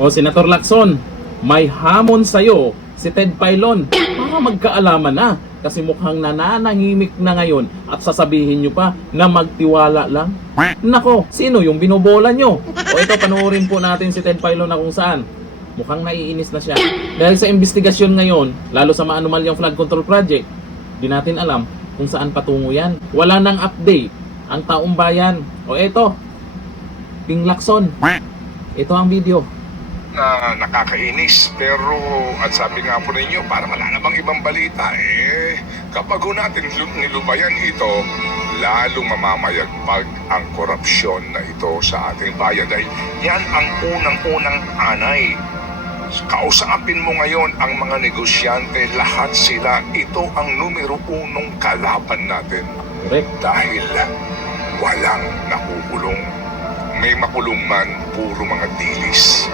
O Senator Lacson, may hamon sa'yo si Ted Filon para magkaalaman na. Kasi mukhang nananahimik na ngayon at sasabihin nyo pa na magtiwala lang. Nako, sino yung binobola nyo? O ito, panoorin po natin si Ted Filon na kung saan. Mukhang naiinis na siya. Dahil sa investigasyon ngayon, lalo sa maanumalyang flood control project, di natin alam kung saan patungo yan. Wala nang update ang taong bayan. O ito, Ping Lacson. Ito ang video. Na nakakainis, pero at sabi nga po ninyo, para wala na bang ibang balita, kapag ho natin nilubayan ito, lalong mamamayagpag ang korupsyon na ito sa ating bayan. Dahil yan ang unang-unang anay. Kausapin mo ngayon ang mga negosyante, lahat sila, ito ang numero unong kalaban natin. Correct. Dahil walang nakukulong. May makulong man, puro mga dilis.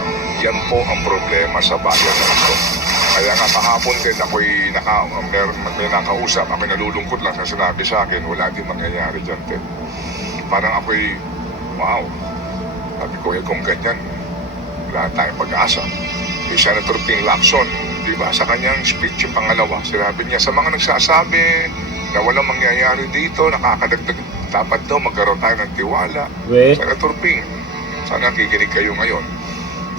Yan po ang problema sa bayan na ito. Kaya nga kahapon din ako'y may nakausap, ako'y nalulungkot lang na sinabi sa akin, wala din mangyayari dyan, Ted. Parang ako'y, wow, sabi ko, kung ganyan, wala tayong pag-asa. Senator Ping Lacson, di ba, sa kanyang speech yung pangalawa, sinabi niya sa mga nagsasabi na walang mangyayari dito, nakakadagdag, dapat daw magkaroon tayo ng tiwala. Senator Ping, sana nakikinig kayo ngayon.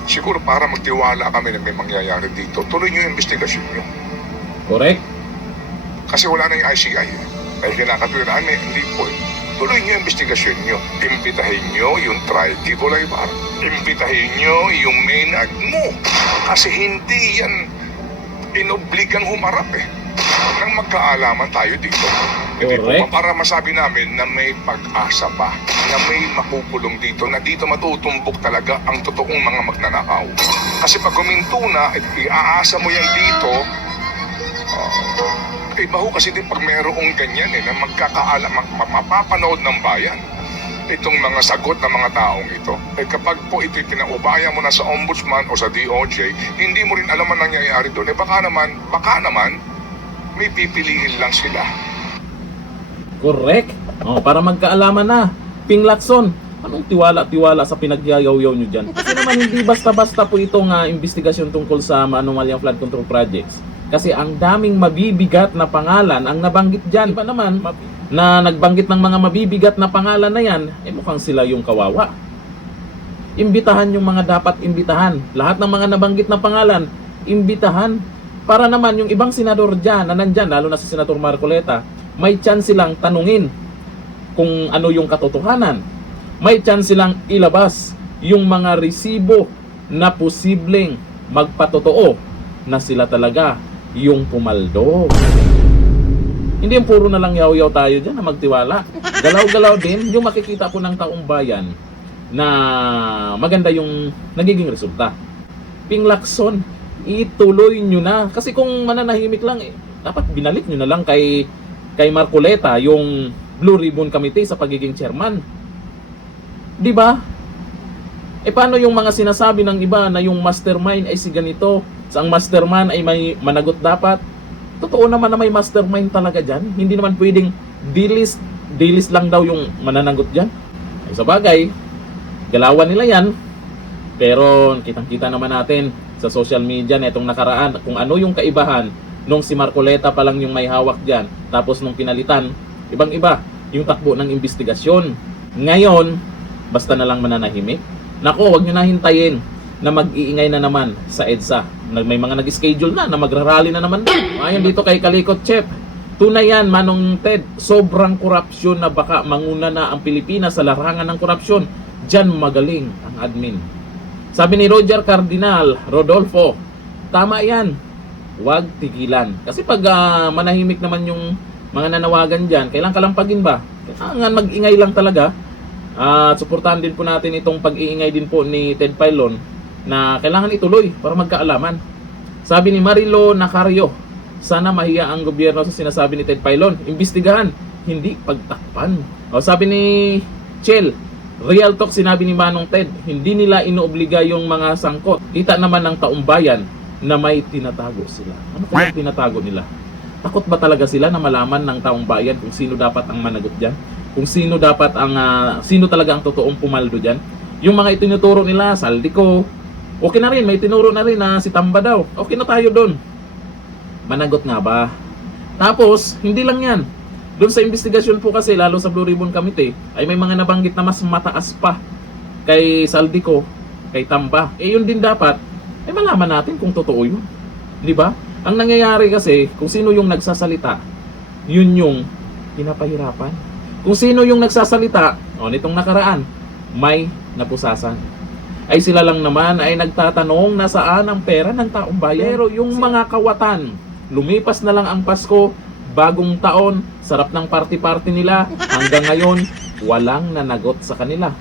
Siguro para magtiwala kami na may mangyayari dito, tuloy nyo yung investigasyon nyo. Correct. Kasi wala na yung ICI. Dahil kinakatuwiraan, hindi po. Tuloy nyo yung investigasyon nyo. Imbitahin nyo yung Tri-Ticolay Bar. Imbitahin nyo yung Maynard mo. Kasi hindi yan inobligang humarap nang magkaalaman tayo dito. Hindi po ba para masabi namin na may pag-asa pa, na may makukulong dito, na dito matutumbok talaga ang totoong mga magnanakaw. Kasi pag guminto na, iaasa mo yan dito, iba ho kasi din pag mayroong ganyan na magkakaalam, mapapanood ng bayan itong mga sagot ng mga taong ito. Kapag po ito pinaubaya mo na sa ombudsman o sa DOJ, hindi mo rin alam ang nangyayari doon. Baka naman, may pipiliin lang sila. Correct. Para magkaalaman na. Ping Lacson, anong tiwala-tiwala sa pinagyayaw-yaw nyo dyan? Kasi naman hindi basta-basta po itong investigasyon tungkol sa maanumalyang flood control projects. Kasi ang daming mabibigat na pangalan ang nabanggit dyan. Iba naman, na nagbanggit ng mga mabibigat na pangalan na yan, mukhang sila yung kawawa. Imbitahan yung mga dapat imbitahan. Lahat ng mga nabanggit na pangalan, imbitahan. Para naman yung ibang senador dyan, na nandyan, lalo na si Senator Marcoleta, may chance silang tanungin kung ano yung katotohanan. May chance silang ilabas yung mga resibo na posibleng magpatotoo na sila talaga yung pumaldo. Hindi yung puro na lang yaw-yaw tayo dyan na magtiwala. Galaw-galaw din yung makikita po ng taong bayan na maganda yung nagiging resulta. Ping Lacson, ituloy nyo na. Kasi kung mananahimik lang, dapat binalik nyo na lang kay Marcoleta yung Blue Ribbon Committee sa pagiging chairman. Di ba? Paano yung mga sinasabi ng iba na yung mastermind ay si ganito, sa ang mastermind ay may managot dapat? Totoo naman na may mastermind talaga dyan. Hindi naman pwedeng dilis lang daw yung mananagot dyan. Ay, sa bagay, galawan nila yan. Pero kitang-kita naman natin sa social media na itong nakaraan kung ano yung kaibahan nung si Marcoleta pa lang yung may hawak dyan. Tapos nung pinalitan, ibang-iba yung takbo ng investigasyon. Ngayon, basta na lang mananahimik. Nako, wag nyo na hintayin na mag-iingay na naman sa EDSA. May mga nag-schedule na magrarally na naman doon. Ayon dito kay Kalikot Chef, tunay yan, Manong Ted, sobrang korupsyon na baka manguna na ang Pilipinas sa larangan ng korupsyon. Diyan magaling ang admin. Sabi ni Roger Cardinal Rodolfo, tama yan, huwag tigilan. Kasi pag manahimik naman yung mga nanawagan dyan, kailangan kalampagin ba? Kailangan mag-ingay lang talaga. At suportahan din po natin itong pag-iingay din po ni Ted Filon na kailangan ituloy para magkaalaman. Sabi ni Marilo Nacario, sana mahiya ang gobyerno sa sinasabi ni Ted Filon. Imbestigahan, hindi pagtakpan. Sabi ni Chel, real talk, sinabi ni Manong Ted, hindi nila inoobliga yung mga sangkot. Kita naman ng taong bayan na may tinatago sila. Ano kaya tinatago nila? Takot ba talaga sila na malaman ng taong bayan kung sino dapat ang managot dyan? Kung sino dapat ang sino talaga ang totoong pumaldo dyan? Yung mga itinuturo nila, Saldico, Okay na rin, may tinuro na rin na si Tamba daw. Okay na tayo doon. Managot nga ba? Tapos, hindi lang yan. Doon sa investigasyon po kasi, lalo sa Blue Ribbon Committee, ay may mga nabanggit na mas mataas pa kay Saldico, kay Tamba. Eh yun din dapat, ay malaman natin kung totoo yun. Di ba? Ang nangyayari kasi, kung sino yung nagsasalita, yun yung pinapahirapan. Kung sino yung nagsasalita, nitong nakaraan, may napusasan. Ay sila lang naman ay nagtatanong na saan ang pera ng taong bayan. Pero yung mga kawatan, lumipas na lang ang Pasko, bagong taon, sarap ng party-party nila, hanggang ngayon, walang nanagot sa kanila.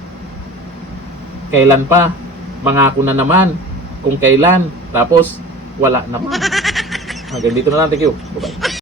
Kailan pa? Mangako na naman. Kung kailan, tapos wala naman. Hanggang dito na lang. Thank you. Bye-bye.